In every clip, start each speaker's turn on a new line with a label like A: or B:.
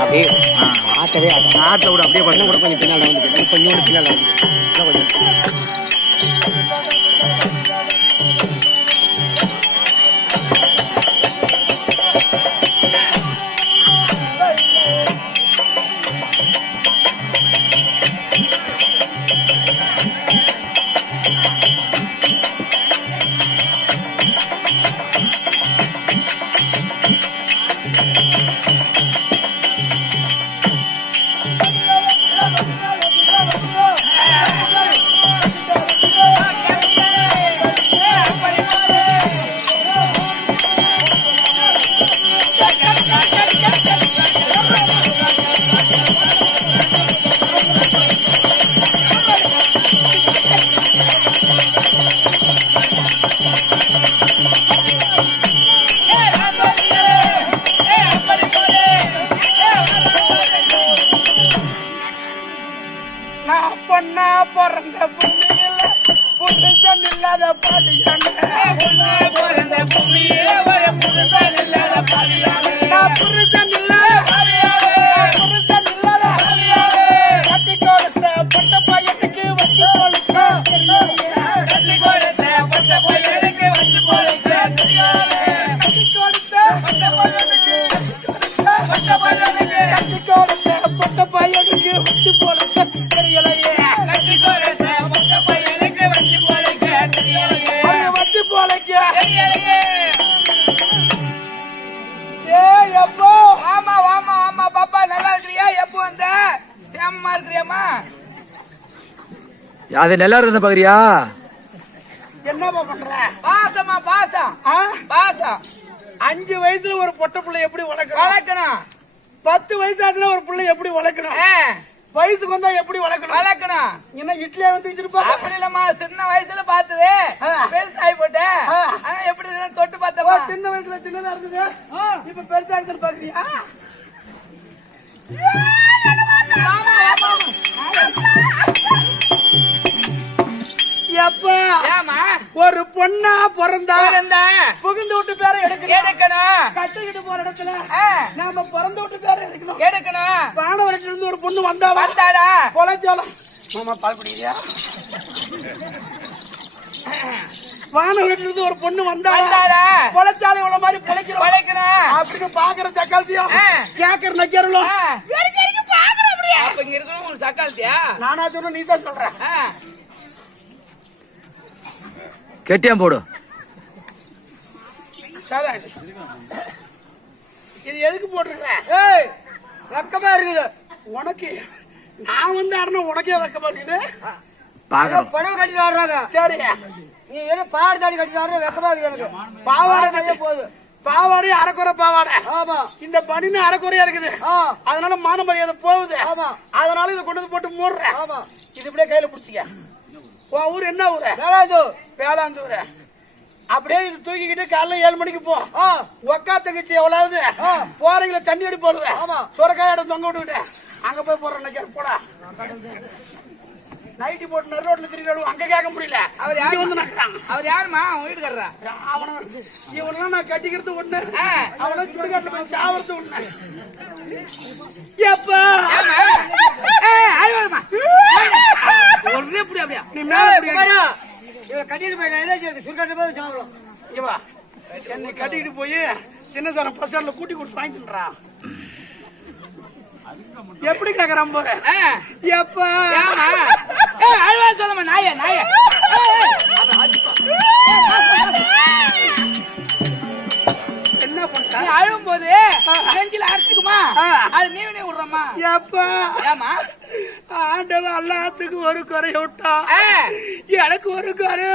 A: அப்படியே. ஆட்டவே ஆட்டம்
B: ஆட்டை விட அப்படியே பண்ணு
A: கூட கொஞ்சம் பின்னால் வந்து கொஞ்சம் பின்னால் வந்து கொஞ்சம்.
B: அது நல்லா இருந்தா பாக்குறியா
C: என்னப்பா பண்ற? பாசமா. பாசம் பாசம். அஞ்சு வயசுல ஒரு பொட்ட புள்ளை எப்படி வளர்க்கணும்? வளர்க்கணும். பத்து வயசு ஆச்சுல ஒரு புள்ளை எப்படி வளர்க்கணும்? வயசுக்கு வந்தா எப்படி வளர்க்கணும்? வளர்க்கணும். என்ன இட்லியா வந்து வச்சிருப்பா அப்படி இல்லம்மா சின்ன வயசுல பார்த்தது. பெருசாகி போட்டு. ஆனா எப்படி தொட்டு பார்த்தா சின்ன வயசுல சின்னதா இருந்தது. இப்ப பெருசா இருக்குன்னு பாக்குறியா? எப்பா ஒரு பொண்ணா பிறந்தா புகுந்து விட்டு பேரை எடுக்கணும். கட்டிக்கிட்டு போற இடத்துல நாம பிறந்த விட்டு பேரை எடுக்கணும். எடுக்கணும். பானவரத்துல இருந்து ஒரு பொண்ணு வந்தா வந்தாடா. பொழைச்சாலும் மாமா பால் குடிக்கிறியா? வானவரத்துல இருந்து ஒரு பொண்ணு வந்தா பொழைச்சாலும் இவ்வளவு மாதிரி பொழைக்கிறோம். பொழைக்கிறோம். அப்படின்னு பாக்குற சக்காலத்தையும் கேக்குற
A: அப்ப இங்க இருக்கிறவங்க சக்காலத்தியா
C: நானா சொன்ன நீ தான் சொல்ற
B: கெட்டியாம் போடு.
C: சரி. இது எதுக்கு போட்டிருக்க ஏய் வெக்கமா இருக்குது. உனக்கு நான் வந்து ஆடணும் உனக்கே வெக்கமா இருக்குது?
B: பாக்குறோம்.
C: புடவை கட்டிட்டு ஆடுறாங்க சரி. நீ என்ன பாவாடை தாடி கட்டிட்டு ஆடுற வெக்கமா இருக்குது எனக்கு. பாவாடை கட்டிய போகுது. பாவாடை அரைக்குறை பாவாடை. ஆமா. இந்த பனின்னு அரைக்குறையா இருக்குது. அதனால மான மரியாதை போகுது. ஆமா. அதனால இதை கொண்டு வந்து போட்டு மூடுறேன். ஆமா. இது இப்படியே கையில பிடிச்சிக்க. உன் ஊர் என்ன ஊரு? வேளாந்தூர் வேளாந்தூர் அப்படியே இது தூக்கிக்கிட்டு காலைல ஏழு மணிக்கு போ. ஒக்கா தங்கச்சி எவ்வளவு போறீங்கள தண்ணி அடி போடுவேன். சுரக்காய் இடம் தொங்க விட்டுக்கிட்டு. அங்க போய் போடுறேன் நினைக்கிறேன். போடா. நைட்டி போட்டு நடு ரோட்ல திரிகிறாள் அங்க கேட்க முடியல.
A: அவர் யாரு
C: வந்து நக்கறான்.
A: அவர் யாருமா உன் வீட்டுக்காரரா?
C: அவன இவனெல்லாம் நான் கட்டிக்கிறது ஒண்ணு. அவன சுடுகாட்டுல போய் சாவறது ஒண்ணு. எப்பா?
A: இப்படி அப்படியா?
C: நீ மேல அப்படியே
A: கட்டிட்டு போய் ஏதாச்சும் சுருக்காட்டு சாப்பிடும்
C: என்னை கட்டிக்கிட்டு போய் சின்னசாரம் பஸ்டாண்ட்ல கூட்டி கொடுத்து வாங்கிட்டுறா எப்படி கேக்குறான் போற எப்பா.
A: அழுவா சொல்லமா நாய நாய. நீ அழுவும் போது நெஞ்சில அரைச்சுக்குமா? அது நீவனே விடுறமா
C: எப்பா
A: ஏமா
C: ஆண்டவன் எல்லாத்துக்கும் ஒரு குறை விட்டா. எனக்கு ஒரு குறை.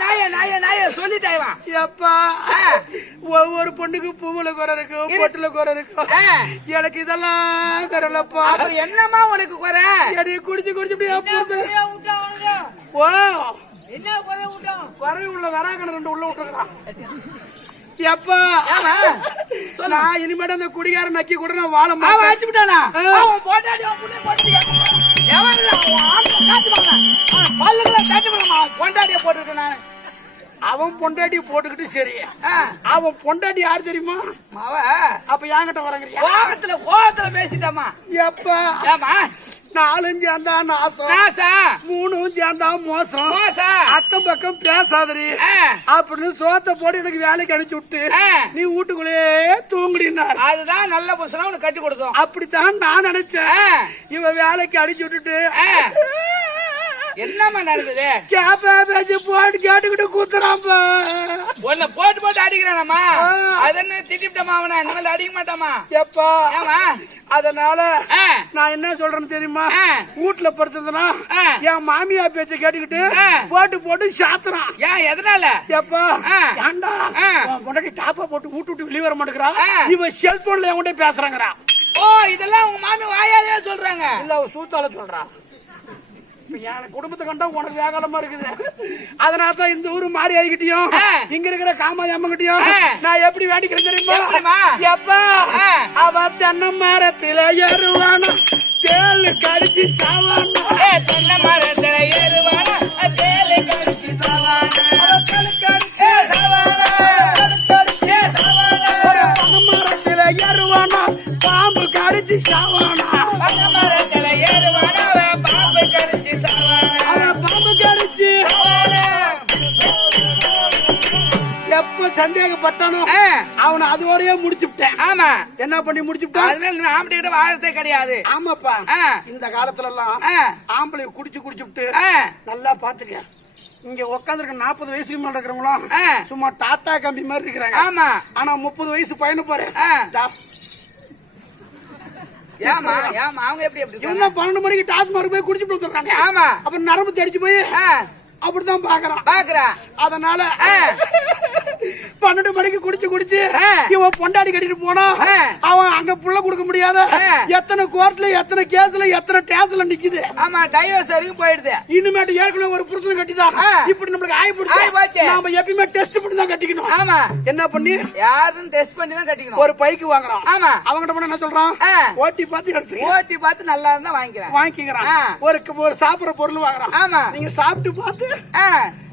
A: நாய நாய நாய சொல்லிட்டாய்வா
C: எப்பா ஒவ்வொரு பொண்ணுக்கு பூவுல குறை இருக்கும் பொட்டுல குறை இருக்கும். எனக்கு இதெல்லாம் குறைலப்பா
A: என்னம்மா உனக்கு குறை?
C: என்னைய குடிச்சு குடிச்சு இப்படி அப்படி ஓ.
A: என்ன குறை விட்டோம்
C: குறை உள்ள வராங்கன்னு ரெண்டு உள்ள விட்டுருக்கான் எப்பா? நான் இனிமேட்டு அந்த குடிகார நக்கி கூட நான் வாழ மாட்டேன்.
A: வச்சு விட்டானா. அவன் போட்டாடி அவன் புண்ணை போட்டு எவன் அவன் ஆம்பளை காட்டு வாங்க அவன் பல்லுகளை காட்டு வாங்க அவன் கொண்டாடிய போட்டுருக்கேன் நான்.
C: அவன் பொண்டாட்டி போட்டுக்கிட்டு சரி. அவன் பொண்டாட்டி யார் தெரியுமா?
A: அவ
C: அப்ப என்கிட்ட வரங்கிறியா
A: கோபத்துல கோபத்துல பேசிட்டமா
C: எப்பா?
A: ஏமா
C: நாலஞ்சு அந்த நாசம்.
A: நாசா?
C: மூணு சேர்ந்தா மோசம்.
A: மோசா?
C: அக்கம் பக்கம் பேசாதடி.
A: ஆ,
C: அப்படின்னு சோத்த போட்டு எனக்கு வேலைக்கு அனுப்பிச்சு விட்டு. நீ வீட்டுக்குள்ளேயே தூங்குடினார்
A: அதுதான் நல்ல புருஷனா உனக்கு கட்டி கொடுத்தோம்.
C: அப்படித்தான் நான் நினைச்சேன்.
A: ஆ,
C: இவ வேலைக்கு அடிச்சு விட்டுட்டு.
A: என்னம்மா நடந்தது?
C: கேப்பா பேச்சு போட்டு கேட்டுக்கிட்டு கூத்துறாப்பா
A: உன்னை போட்டு போட்டு அடிக்கிறானம்மா.
C: ஆ.
A: அது என்ன திட்டிவிட்டமா அவனை? இனிமேல் அடிக்க மாட்டாமா
C: எப்பா
A: ஏமா
C: அதனால நான் என்ன சொல்றேன்னு தெரியுமா. வீட்டுல படுத்ததுன்னா
A: ஆ.
C: என் மாமியா பேச்ச கேட்டுக்கிட்டு. போட்டு போட்டு சாத்துறான்.
A: ஏன் எதனால?
C: எப்பா. ஏண்டா டாப்பா போட்டு வீட்டு விட்டு வெளியே வர மாட்டேங்கிறா?
A: ஆ.
C: இவ செல்போன்ல என் கூட பேசுறாங்கறா
A: ஓ இதெல்லாம் உங்க மாமி வாயாலே சொல்றாங்க.
C: இல்ல அவ சூத்தால சொல்றா. இப்ப என் குடும்பத்தை கண்டா உனக்கு வேகாலமா இருக்குது? அதனால தான் இந்த ஊரு மாறி ஆகிக்கிட்டியும். இங்க இருக்கிற காமாதி அம்மங்கிட்டியும். நான் எப்படி வேண்டிக்கிறேன் தெரியுமா? எப்பா. அவ தென்னை மரத்தில ஏறுவானா? தேலு கடிச்சு சாவானா?
A: தென்னை மரத்துல ஏறுவானா, தேலை கடிச்சு சாவானா.
C: பாம்பு கடிச்சு சாவானா? சந்தேகப்பட்டானோ? அவனை அதோடய முடிச்சுட்டேன்
A: ஆமா.
C: என்ன பண்ணி முடிச்சுட்டான்
A: அது மேல ஆம்பளை கிட்ட வாழறதே கிடையாது.
C: ஆமாப்பா. இந்த காலத்துல எல்லாம் ஆம்பளை குடிச்சு குடிச்சுட்டு நல்லா பாத்துக்க இங்க உட்காந்துருக்க நாற்பது வயசுக்கு மேல இருக்கிறவங்களும். சும்மா டாட்டா கம்பி மாதிரி இருக்கிறாங்க.
A: ஆமா.
C: ஆனா முப்பது வயசு பையனு பாரு.
A: ஏமா ஏமா அவங்க எப்படி எப்படி
C: பன்னெண்டு மணிக்கு டாஸ்மார்க் போய் குடிச்சு வந்துடுறாங்க
A: ஆமா.
C: அப்புறம் நரம்பு தடிச்சு போய் அப்படிதான் பாக்குறான்.
A: பாக்குறா.
C: அதனால. பன்னெண்டு மணிக்கு குடிச்சு குடிச்சு. இவன் பொண்டாடி கட்டிட்டு போனா. அவன் அங்க புள்ள கொடுக்க முடியாத. எத்தனை கோர்ட்ல எத்தனை கேஸ்ல எத்தனை டேஸ்ல நிக்குது.
A: ஆமா டைவர்ஸ் வரைக்கும் போயிடுது.
C: இனிமேட்டு ஏற்கனவே ஒரு புருஷன் கட்டிதான். இப்படி நம்மளுக்கு ஆகி
A: ஆகி போச்சு.
C: போச்சு. நாம எப்பயுமே டெஸ்ட் பண்ணி தான் கட்டிக்கணும்.
A: ஆமா.
C: என்ன பண்ணி?
A: யாருன்னு டெஸ்ட் பண்ணி தான் கட்டிக்கணும்.
C: ஒரு பைக்கு வாங்குறான்.
A: ஆமா.
C: அவங்கிட்ட போனா என்ன சொல்றான். ஓட்டி பார்த்து எடுத்து
A: ஓட்டி பார்த்து நல்லா இருந்தா வாங்கிக்கிறேன்.
C: வாங்கிக்கிறான். ஒரு ஒரு சாப்பிடுற பொருள் வாங்குறான்.
A: ஆமா.
C: நீங்க சாப்பிட்டு பார்த்து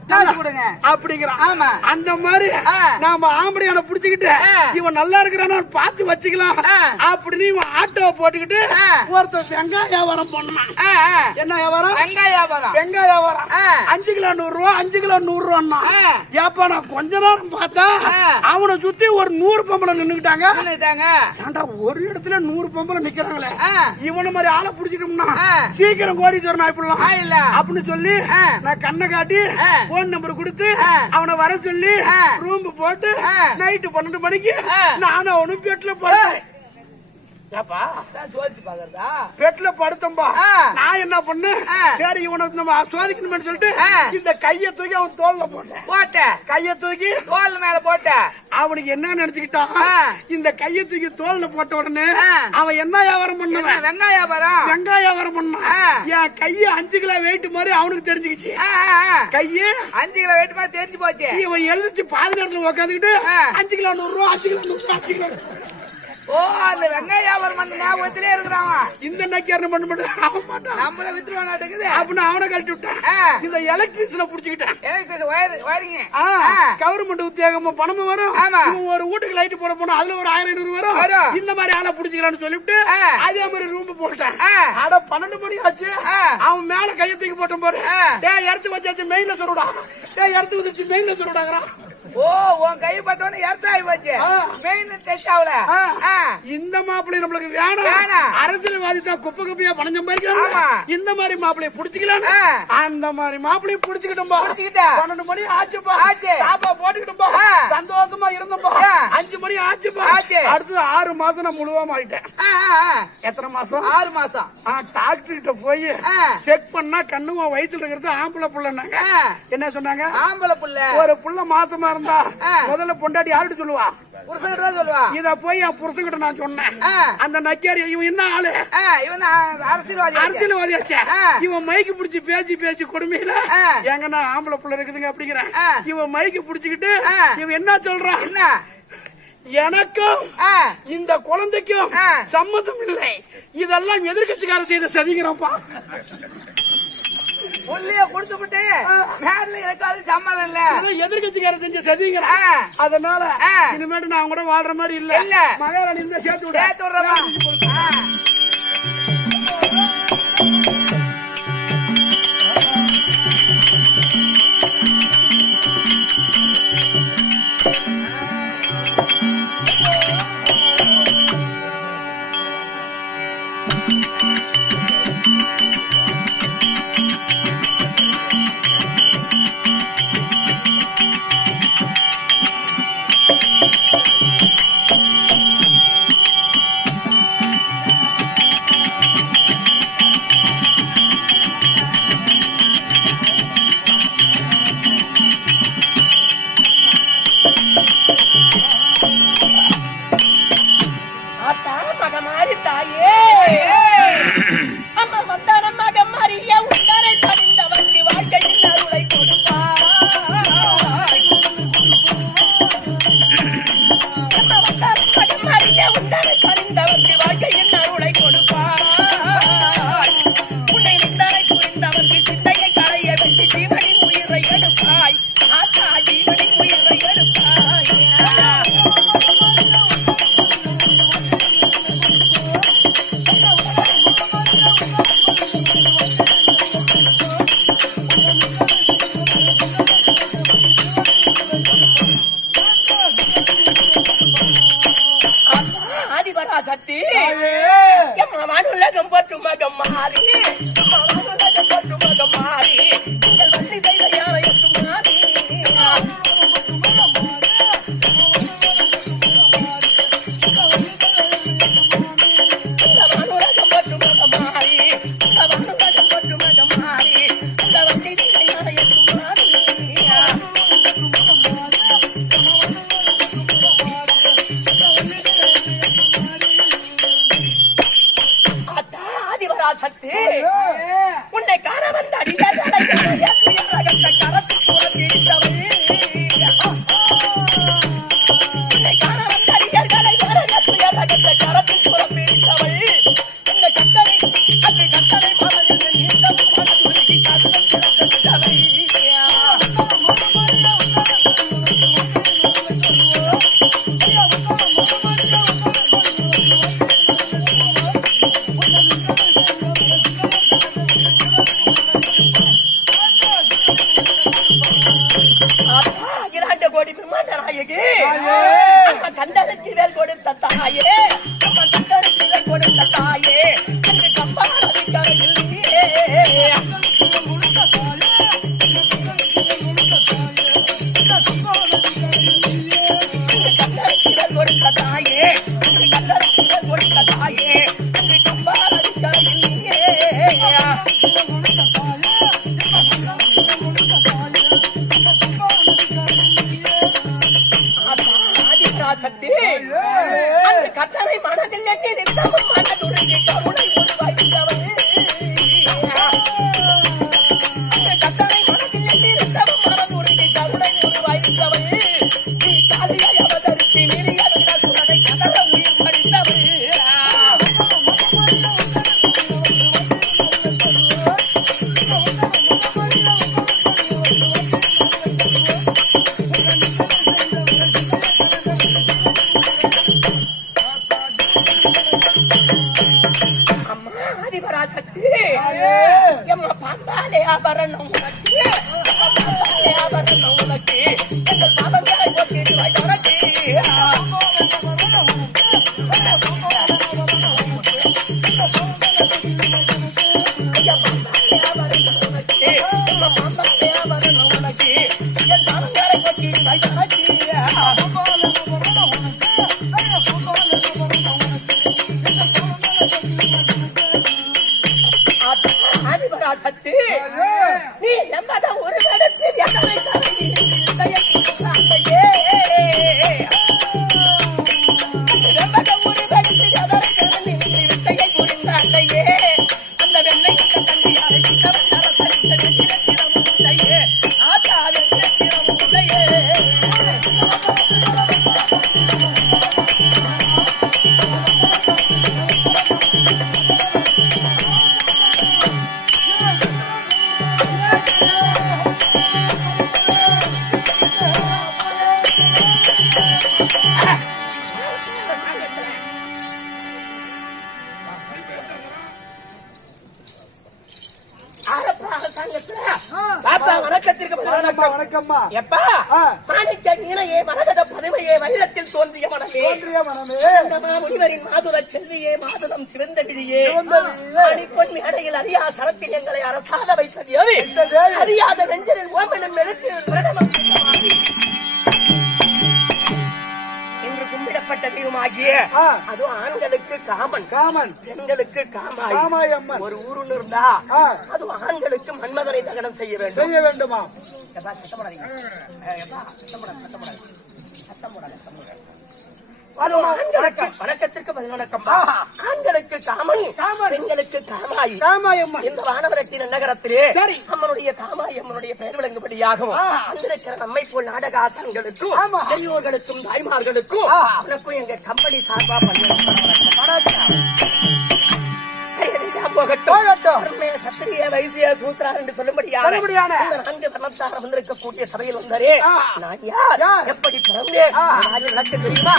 A: காசு கொடுங்க
C: அப்படிங்கிறான்
A: ஆமா.
C: அந்த மாதிரி. நாம ஆம்படியான புடிச்சுக்கிட்டு. இவன் நல்லா இருக்கிறான்னு பார்த்து வச்சுக்கலாம். அப்படின்னு இவன் ஆட்டோவை போட்டுக்கிட்டு. ஒருத்தர் வெங்காய வியாபாரம் பண்ணான். என்ன வியாபாரம்
A: வெங்காய வியாபாரம்
C: வெங்காய வியாபாரம். அஞ்சு கிலோ நூறு ரூபா அஞ்சு கிலோ நூறு. ஏப்பா நான் கொஞ்ச நேரம் பார்த்தா. அவனை சுத்தி ஒரு நூறு பொம்பளை நின்னுக்கிட்டாங்க. ஏன்டா ஒரு இடத்துல நூறு பொம்பளை நிக்கிறாங்களே. இவன மாதிரி ஆளை புடிச்சிட்டோம்னா. சீக்கிரம் கோடீஸ்வரன் ஆயிப்படலாம். அப்படின்னு சொல்லி. நான் கண்ணை காட்டி. போன் நம்பர் கொடுத்து. அவனை வர சொல்லி. ரூம் போட்டு. நைட்டு பன்னெண்டு மணிக்கு. நானும் அவனும் பெட்ல படுத்தேன் பெட்ல படுத்தம்பா. நான் என்ன பண்ணேன். சரி இவனை நம்ம சோதிக்கணும்னு சொல்லிட்டு. இந்த கையை தூக்கி அவன் தோல்ல போட்டேன்
A: போட்ட
C: கையை தூக்கி
A: தோல் மேல போட்ட
C: அவனுக்கு என்ன நினைச்சுக்கிட்டான். இந்த கையை தூக்கி தோல்ல போட்ட உடனே. அவன் என்ன வியாபாரம்
A: என்ன
C: பண்ணுவேன்
A: வெங்காய வியாபாரம்
C: வெங்காய வியாபாரம் பண்ணான். என் கைய அஞ்சு கிலோ வெயிட் மாதிரி அவனுக்கு தெரிஞ்சுக்கிச்சு. கையே
A: அஞ்சு கிலோ வெயிட் மாதிரி தெரிஞ்சு போச்சு
C: இவன் எழுந்திருச்சு பாதி நேரத்துல உட்காந்துக்கிட்டு. அஞ்சு கிலோ நூறு ரூபா அஞ்சு கிலோ நூறு அஞ்சு கிலோ
A: ஓ அந்த வெங்காய வியாபாரம் பண்ண ஞாபகத்திலே இருக்கிறான்
C: இந்த நக்கியாரன் பண்ண மாட்டேன். அவன் மாட்டான்.
A: நம்மள வித்துருவானாட்டுக்குது
C: அப்படின்னு அவனை கழட்டி விட்டான். இந்த எலக்ட்ரிஷனை புடிச்சுக்கிட்டான்.
A: எனக்கு வயர் வயரிங்க
C: கவர்மெண்ட் உத்தியோகமும் பணமும் வரும். ஒரு வீட்டுக்கு லைட் போட போனா அதுல ஒரு ஆயிரம் ஐநூறு வரும். இந்த மாதிரி ஆளை புடிச்சுக்கலாம்னு சொல்லிவிட்டு. அதே மாதிரி ரூம் போட்டான்
A: ஆ.
C: அட பன்னெண்டு மணி ஆச்சு. அவன் மேல கையை தூக்கி போட்டான் பாரு. டேய் எடுத்து வச்சாச்சு மெயின்ல சொல்லுடா டேய் எடுத்து வச்சாச்சு மெயின்ல சொல்லுடாங்கறான்
A: ஓ உன் கை பட்டவன ஏர்த்தாய் போச்சு
C: ஆ.
A: மெயின் டெஸ்ட் ஆகல.
C: இந்த மாப்பிள்ளை நம்மளுக்கு வேணாம்
A: வேணாம்.
C: அரசியல்வாதி தான் குப்பை குப்பையா
A: ஆமா.
C: சம்பாதிக்கிறாங்க இந்த மாதிரி மாப்பிள்ளைய புடிச்சுக்கலாம். அந்த மாதிரி மாப்பிள்ளைய புடிச்சுக்கிட்டோம்பா
A: புடிச்சுக்கிட்ட.
C: பன்னெண்டு மணி ஆச்சுப்பா
A: ஆச்சு.
C: சாப்பா போட்டுக்கிட்டோம்பா. சந்தோஷமா இருந்தோம்பா. அஞ்சு மணி ஆச்சுப்பா
A: ஆச்சு.
C: அடுத்தது ஆறு மாசம் நான் முழுவா மாறிட்டேன். எத்தனை மாசம்
A: ஆறு மாசம்
C: டாக்டர் கிட்ட போய். செக் பண்ணா கண்ணு இருக்கிறது ஆம்பளை புள்ளனாங்க
A: ஆ.
C: என்ன சொன்னாங்க
A: ஆம்பளை புள்ள
C: ஒரு புள்ள மாசமா இருந்தா
A: ஆ.
C: முதல்ல பொண்டாட்டி யார்கிட்ட சொல்லுவா
A: தான் சொல்லுவா
C: இத போய் என் புருஷன்கிட்ட நான் சொன்னேன். அந்த நக்கியாரி இவன் என்ன ஆளு
A: இவன் அரசியல்வாதி ஆ.
C: இவன் மைக்கு பிடிச்சி பேசி பேசி கொடுமையில
A: ஆ.
C: எங்க நான் ஆம்பளை புள்ள இருக்குதுங்க அப்படிங்கிறேன். இவன் மைக்கு பிடிச்சுக்கிட்டு. இவன் என்ன சொல்றான்
A: என்ன
C: எனக்கும் இந்த குழந்தைக்கும். சம்மதம் இல்லை இதெல்லாம் எதிர்கட்சிக்காரன் செய்த சதிங்கிறப்பா
A: புள்ளிய குடுத்துட்டு மேல எனக்கு அது சம்மதம் இல்ல.
C: எதிர்கட்சிக்கார செஞ்ச
A: சதிங்க
C: அதனால இனிமேட்டு நான் கூட வாழ்ற மாதிரி இல்ல.
A: இல்ல.
C: மகாராணி சேர்த்து
A: சேர்த்து
D: விடுறேன் Come on. அந்த கட்டளை தாயே. கத்து எம்மா பந்தாலே ஆபரணம் உனக்கு பந்தாலே ஆபரணம் உனக்கு எங்கள் பாவங்களை போட்டிட்டு வாய் தொடக்கு பந்தாலே ஆபரணம் உனக்கு பந்தாலே ஆபரணம் நீனையே மரகத பதுமையே வல்லத்தில் தோன்றிய மனமே.
C: தோன்றிய மனமே.
D: இந்த மாமுனிவரின் மாதுள செல்வியே மாதுளம் சிவந்த விழியே. மணிப்பொன் மேடையில் அறியா சரத்தில் எங்களை அரசாத வைத்தது. அறியாத நெஞ்சரில் ஓமனும் எழுத்தில் கும்பிடப்பட்ட தெய்வமாகிய. அதுவும் ஆண்களுக்கு காமன்
C: காமன்
D: பெண்களுக்கு காமாய்
C: காமாய் அம்மன்
D: ஒரு ஊருன்னு இருந்தா. அதுவும் ஆண்களுக்கு மன்மதனை தகனம் செய்ய வேண்டும்
C: செய்ய வேண்டுமா
D: சத்தம் போடாதீங்க. சத்தம் போடாத, சத்தம் போடாத. சத்தம் போடாத, ஆண்களுக்கு. வணக்கத்திற்கு பதில் வணக்கம். ஆண்களுக்கு காமன் பெண்களுக்கு காமாய்.
C: காமாய் அம்மன்
D: இந்த வானவரத்தின் நகரத்திலே
C: சரி.
D: அம்மனுடைய காமாய் அம்மனுடைய பெயர் விளங்கும்படியாகவும் வந்திருக்கிற நம்மை போல் நாடக ஆசன்களுக்கும்
C: ஆமா.
D: பெரியோர்களுக்கும் தாய்மார்களுக்கும் உனக்கும் எங்க கம்பெனி சார்பா போகட்டும்
C: போகட்டும்.
D: அருமை, சத்திரிய வைசிய சூத்திரார் என்று சொல்லும்படியான. இந்த நான்கு வர்ணத்தார் வந்திருக்கக்கூடிய சபையில் வந்தாரே. நான் யார்? எப்படி பிறந்தேன் விளக்கு தெரியுமா.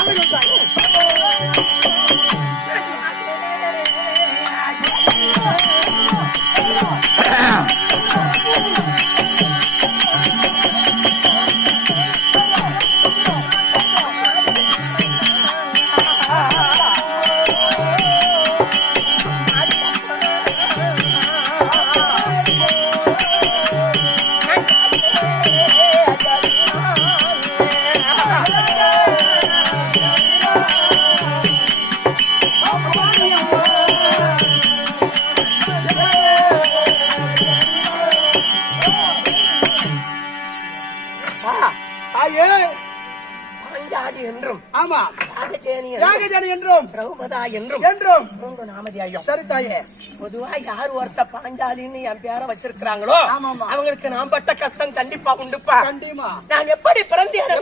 D: என்றும். என்றும். மூன்று நாமதியாயும்
C: சரி தாயே.
D: பொதுவா யார் ஒருத்த பாஞ்சாலின்னு என் பேரை வச்சிருக்கிறாங்களோ
C: ஆமாமா.
D: அவங்களுக்கு நான் பட்ட கஷ்டம் கண்டிப்பா உண்டுப்பா.
C: கண்டிமா.
D: நான் எப்படி பிறந்தேன்.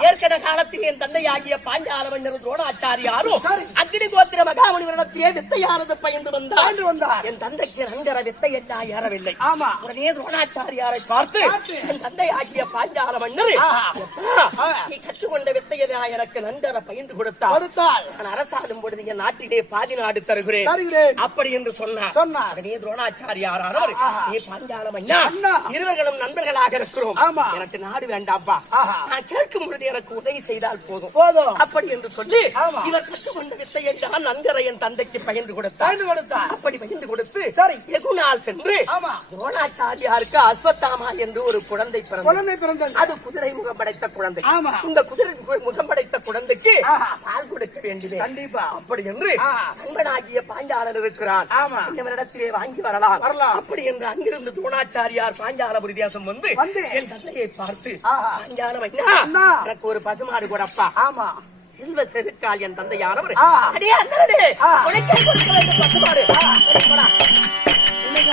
D: ஏற்கனவே காலத்தில் என் தந்தையாகிய பாஞ்சாலவண்ணர் துரோணாச்சாரியாரும்
C: சரி.
D: அக்னி கோத்திர மகாமுனிவரிடத்திலே வித்தையானது பயின்று வந்தார்.
C: வந்தார்.
D: என் தந்தைக்கு நங்கர வித்தை எல்லாம் ஏறவில்லை.
C: ஆமா.
D: உடனே துரோணாச்சாரியாரை பார்த்து. என் தந்தையாகிய பாஞ்சால மன்னர் நீ கற்றுக்கொண்ட வித்தையை எனக்கு நந்தர பயின்று கொடுத்தார் அரசாடும் பொழுது நாட்டிலே பாதி நாடு தருகிறேன் அப்படி என்று சொன்னார்
C: சொன்னார்.
D: உடனே துரோணாச்சாரியாரானவர்
C: ஆஹா.
D: நீ பாஞ்சாலம். இருவர்களும் நண்பர்களாக இருக்கிறோம். எனக்கு நாடு வேண்டாம்ப்பா
C: ஆஹா.
D: நான் கேட்கும் பொழுது எனக்கு உதவி செய்தால் போதும்
C: போதும்
D: அப்படி என்று சொல்லி. இவர் கற்றுக்கொண்ட வித்தையை தான் நன்கரை என் தந்தைக்கு பகிர்ந்து கொடுத்தார். அப்படி பகிர்ந்து கொடுத்து
C: சரி.
D: வெகு நாள் சென்று. துரோணாச்சாரியாருக்கு அஸ்வத்தாமா என்று ஒரு குழந்தை
C: குழந்தை பிறந்தது
D: அது குதிரை முகம் படைத்த குழந்தை. இந்த குதிரை முகம் படைத்த குழந்தைக்கு. பால் கொடுக்க வேண்டியது
C: கண்டிப்பா.
D: அப்படி என்று. நண்பனாகிய பாஞ்சாலன் இருக்கிறான்
C: ஆமா.
D: என்னவரிடத்திலே வாங்கி வரலாம்
C: வரலாம்.
D: அப்படி என்று அங்கிருந்து துரோணாச்சாரியார் பாஞ்சாலபுரி தேசம் வந்து. என் தந்தையை பார்த்து. பாஞ்சாலம். எனக்கு ஒரு பசுமாடு கூடப்பா
C: ஆமா
D: செல்வ செருக்கால் என் தந்தையானவர்
C: ஆ.
D: அடியே அண்ணனே
C: ஆ.
D: உனக்கே கொடுக்க வேண்டும் பசுமாடு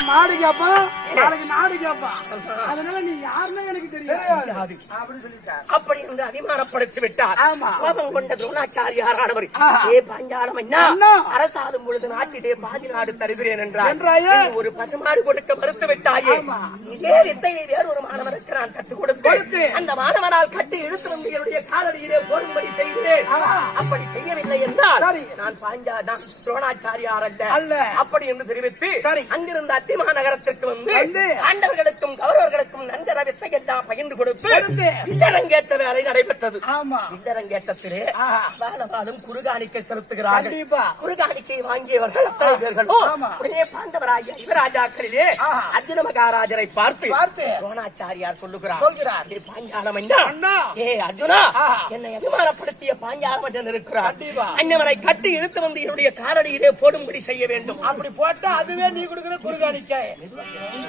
C: மாடு கேப்பான் நாளைக்கு நாடு கேப்பான் அதனால நீ யாருன்னு எனக்கு தெரியாது அப்படி சொல்லிட்டார்
D: அப்படி என்று அபிமானப்படுத்தி விட்டார்
C: ஆமா.
D: கோபம் கொண்ட துரோணாச்சாரியாரானவர்
C: ஆஹா.
D: ஏ பாஞ்சாலம் அண்ணா
C: அண்ணா.
D: அரசாடும் பொழுது நாட்டிலே பாதி நாடு தருகிறேன் என்றார்
C: என்றாயே?
D: நீ ஒரு பசுமாடு கொடுக்க மறுத்து விட்டாயே. இதே வித்தையை வேறொரு மாணவனுக்கு நான் கற்றுக் கொடுத்து. அந்த மாணவனால் கட்டி இழுத்து வந்து என்னுடைய காலடியிலே போடும்படி செய்கிறேன். அப்படி செய்யவில்லை என்றால். நான் பாஞ்சா நான் துரோணாச்சாரியார் அல்ல. அப்படி என்று தெரிவித்து. அங்கிருந்த அத்திமா நகரத்திற்கு வந்து
C: வந்து.
D: ஆண்டவர்களுக்கும் கௌரவர்களுக்கும் நன்கர வித்தை எல்லாம் பகிர்ந்து கொடுத்து. இல்லறங்கேற்ற வேலை நடைபெற்றது
C: ஆமா
D: இல்லறங்கேற்றத்திலே
C: ஆஹா.
D: பாலபாலும் குறுகாணிக்கை செலுத்துகிறார்கள்
C: கண்டிப்பா.
D: குறுகாணிக்கை வாங்கியவர்கள் அத்தனை பேர்களும்
C: ஆமா.
D: உடனே பாண்டவராஜா யுவராஜாக்களிலே. அர்ஜுன மகாராஜரை பார்த்து
C: பார்த்து.
D: துரோணாச்சாரியார் சொல்லுகிறார்
C: சொல்கிறார்.
D: "ஏ பாஞ்சாலம் அண்ணா. ஏ அர்ஜுனா. என்னை அபிமானப்படுத்திய பாஞ்சாலமன்னன் இருக்கிறார். அண்ணவரை கட்டி இழுத்து வந்து என்னுடைய காலடியிலே போடும்படி செய்ய வேண்டும்
C: அப்படி போட்டா அதுவே நீ கொடுக்கிற குறுகாணிக்கை ஆ,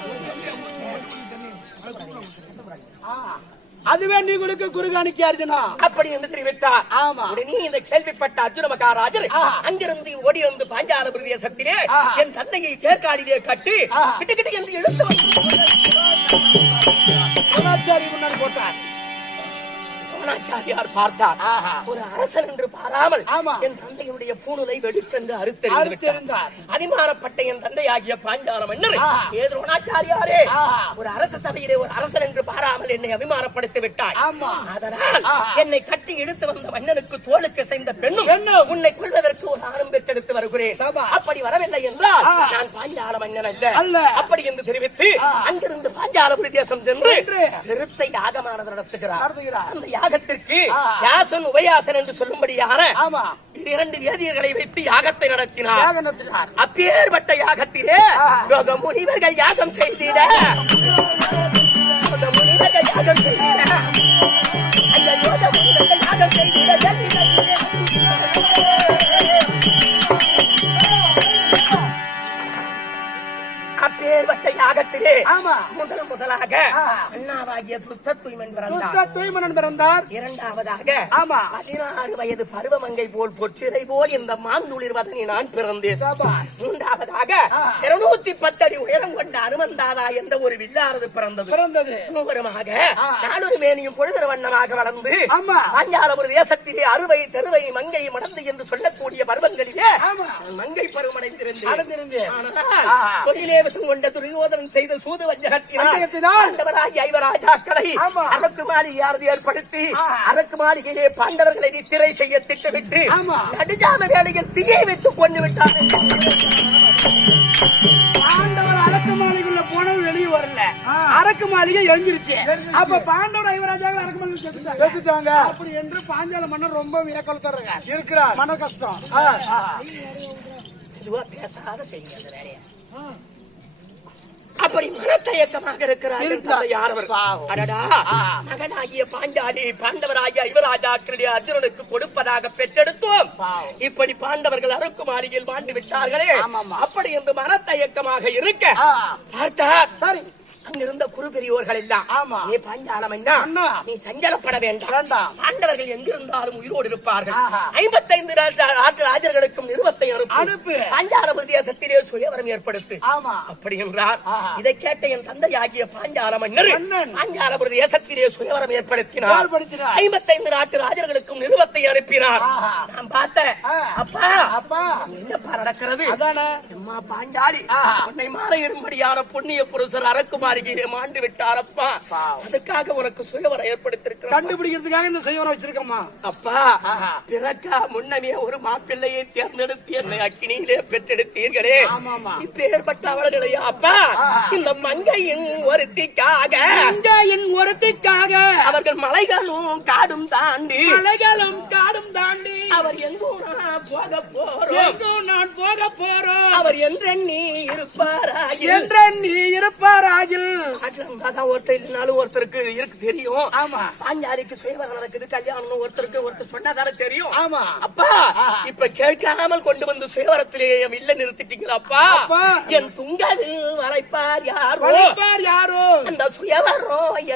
C: அதுவே நீ கொடுக்க குறுகாணிக்கை அர்ஜுனா
D: அப்படி என்று தெரிவித்தார்
C: ஆமா.
D: உடனே இந்த கேள்விப்பட்ட அர்ஜுன மகாராஜர். அங்கிருந்து ஓடி வந்து பாஞ்சால பிரதேசத்திலே. என் தந்தையை தேர்காடிலே கட்டி. கிட்ட கிட்ட என்று
C: முன்னாடி போட்டார்
D: துரோணாச்சாரியார் பார்த்தார். ஒரு அரசன் என்று பாராமல். என் தந்தையுடைய பூணுலை வெடுக்கென்று அறுத்தெறிந்து
C: அறுத்தெறிந்தார்.
D: விட்டார் அபிமானப்பட்ட என் தந்தையாகிய பாஞ்சால மன்னர். ஏ துரோணாச்சாரியாரே. ஒரு அரச சபையிலே ஒரு அரசன் என்று பாராமல் என்னை அபிமானப்படுத்தி விட்டார். அதனால். என்னை கட்டி இழுத்து வந்த மன்னனுக்கு தோளுக்கு செய்த பெண்ணும். உன்னை கொள்வதற்கு ஒரு ஆணும் பெற்றெடுத்து எடுத்து வருகிறேன். அப்படி வரவில்லை என்றால். நான் பாஞ்சால மன்னன் அல்ல. அப்படி என்று தெரிவித்து. அங்கிருந்து பாஞ்சாலபுரி தேசம் சென்று. பெருத்த யாகமானது நடத்துகிறார். அந்த யாகத்திற்கு. யாசன் உபயாசன் என்று சொல்லும்படியான இரண்டு வேதியர்களை வைத்து யாகத்தை நடத்தினார். அப்பேற்பட்ட யாகத்திலே முனிவர்கள் யாகம் செய்திட. முனிவர்கள் யாகம் செய்திட. அந்த முனிவர்கள் யாகம் செய்திட.
C: ஆமா.
D: முதல் முதலாக
C: ஆ.
D: அண்ணாவாகிய துஷ்ட தூய்மன் பிறந்தார்
C: துஷ்ட தூய்மனன் பிறந்தார்
D: இரண்டாவதாக
C: ஆமா.
D: பதினாறு வயது பருவமங்கை போல் பொற்றிரை போல் இந்த மாந்துளிர் வதனி நான் பிறந்தேன். மூன்றாவதாக. இருநூத்தி பத்தடி உயரம் கொண்ட அனுமந்தாதா என்ற ஒரு வில்லாரது பிறந்தது
C: பிறந்தது
D: மூவருமாக. நாளொரு மேனியும் பொழுது வண்ணமாக வளர்ந்து
C: ஆமா.
D: பாஞ்சாலபுர தேசத்திலே அறுவை தெருவை மங்கை மணந்து என்று சொல்லக்கூடிய பருவங்களிலே மங்கை பருவமடைந்திருந்தேன் விஷம் கொண்ட துரியோதனன் செய்த சூது வஞ்சகத்தினால்
C: வஞ்சகத்தினால்
D: பாண்டவராகிய ஐவராஜாக்களை. அரக்கு மாளிகையாரது ஏற்படுத்தி
C: ஆ.
D: அரக்கு மாளிகையிலே பாண்டவர்களை நித்திரை செய்ய திட்டமிட்டு. நடுஜாம வேளையில் தீயை வைத்து கொண்டு விட்டார்
C: பாண்டவர் அரக்கு மாளிகைக்குள்ள போனது வெளியே வரல. அரக்கு மாளிகை எழுந்திருச்சு அப்ப பாண்டவர் ஐவராஜாக அரக்கு மாளிகை செத்துட்டாங்க. அப்படி என்று பாஞ்சால மன்னர் ரொம்ப வியக்கொழுத்தருங்க இருக்கிறார். மன கஷ்டம்.
D: இதுவா பேசாத செய்யுங்க அந்த வேலையை. அப்படி மனத்தயக்கமாக இருக்கிறார்கள் யாரவர். அடடா. மகனாகிய பாண்டாளி பாண்டவராகிய ஐவராஜாக்களுடைய அர்ஜுனனுக்கு கொடுப்பதாக பெற்றெடுத்தோம். இப்படி பாண்டவர்கள் அறுக்கு மாளிகையில் வாழ்ந்து விட்டார்களே. அப்படி என்று மனத்தயக்கமாக இருக்க. பார்த்தார் அங்கிருந்த குரு பெரியோர்கள் எல்லாம்
C: ஆமா.
D: நீ பாஞ்சாலம் அண்ணா
C: அண்ணா.
D: நீ சஞ்சலப்பட வேண்டாம்
C: வேண்டாம்.
D: எங்கிருந்தாலும் உயிரோடு இருப்பார்கள். ஐம்பத்தைந்து நாட்டு ராஜர்களுக்கும் நிறுவத்தை அனுப்பு. பாஞ்சால தேசத்திலே சுயவரம் ஏற்படுத்து
C: ஆமா
D: அப்படி என்றார். இதை கேட்ட என் தந்தையாகிய பாஞ்சால மன்னர். பாஞ்சால தேசத்திலே சுயவரம் ஏற்படுத்தினார். ஐம்பத்தைந்து நாட்டு ராஜர்களுக்கும் நிறுவத்தை அனுப்பினார். நான் பார்த்தேன். அப்பா
C: அப்பா
D: என்னப்பா நடக்கிறது அம்மா பாண்டாளி. உன்னை மாலையிடும்படியான புண்ணிய புருஷர் அரக்கு மாளிகையிலே மாண்டு விட்டாரப்பா. அதுக்காக உனக்கு சுயவரம் ஏற்படுத்திருக்கிறேன்.
C: கண்டுபிடிக்கிறதுக்காக இந்த செய்வரம் வச்சிருக்கோமா
D: அப்பா. பிறக்கா முன்னமே ஒரு மாப்பிள்ளையை தேர்ந்தெடுத்து என்னை அக்கினியிலே பெற்றெடுத்தீர்களே. இப்பேற்பட்ட அவர்களையா அப்பா. இந்த மங்கையின் ஒருத்திக்காக.
C: என் ஒருத்திக்காக.
D: அவர்கள் மலைகளும் காடும் தாண்டி.
C: மலைகளும் காடும் தாண்டி.
D: அவர் எங்கோ நான் போக போறோம்.
C: நான் போக போறோம்.
D: அவர் என்றெண்ணி இருப்பாராயில்
C: என்ற நீ இருப்பாராகில்
D: அதான் ஒருத்தர் இல்லைனாலும் ஒருத்தருக்கு இருக்கு தெரியும்
C: ஆமா.
D: பாஞ்சாலிக்கு சுயவரம் நடக்குது கல்யாணம் ஒருத்தருக்கு ஒருத்தர் சொன்னதான தெரியும்
C: ஆமா.
D: அப்பா இப்ப கேட்காமல் கொண்டு வந்து சுயவரத்திலே என் இல்ல நிறுத்திட்டீங்களா. என் துங்கது வளைப்பார் யாரோ
C: யாரோ
D: அந்த சுயவரம்